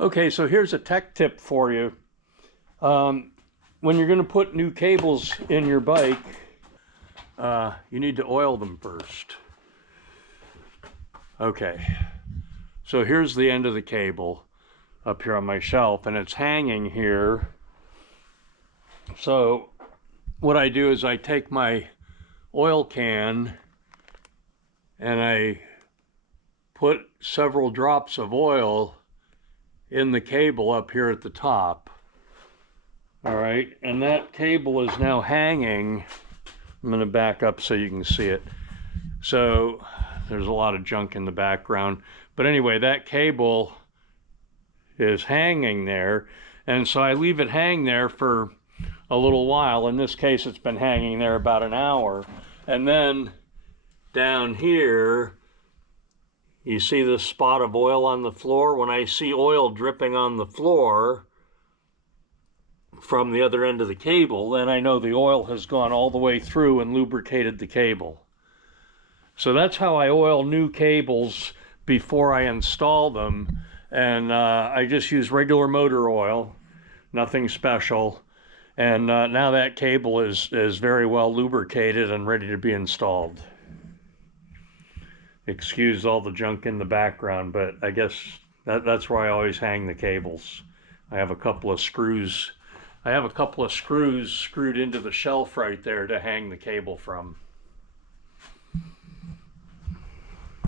Okay, so here's a tech tip for you. When you're going to put new cables in your bike, you need to oil them first. Okay, so here's the end of the cable up here on my shelf, and it's hanging here. So what I do is I take my oil can and I put several drops of oil in the cable up here at the top. All right, and that cable is now hanging. I'm going to back up so you can see it. So there's a lot of junk in the background, but anyway, that cable is hanging there, and so I leave it hang there for a little while. In this case, it's been hanging there about an hour. And then down here, you see this spot of oil on the floor? When I see oil dripping on the floor from the other end of the cable, then I know the oil has gone all the way through and lubricated the cable. So that's how I oil new cables before I install them. And I just use regular motor oil, nothing special. And now that cable is very well lubricated and ready to be installed. Excuse all the junk in the background, but I guess that's where I always hang the cables. I have a couple of screws. I have a couple of screws screwed into the shelf right there to hang the cable from.